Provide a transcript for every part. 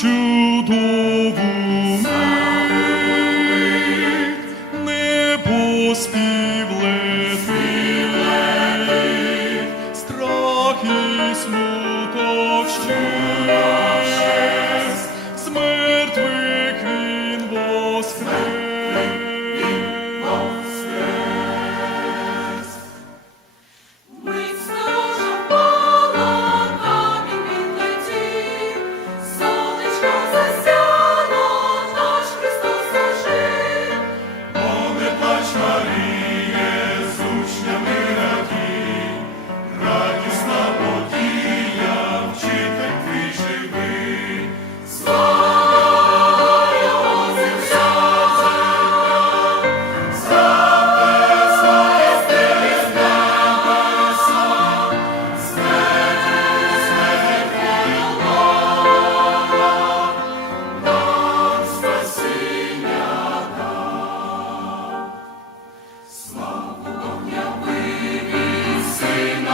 чудову мить, небо спів.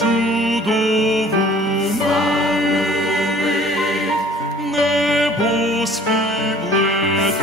чудову мить, небо співлетить.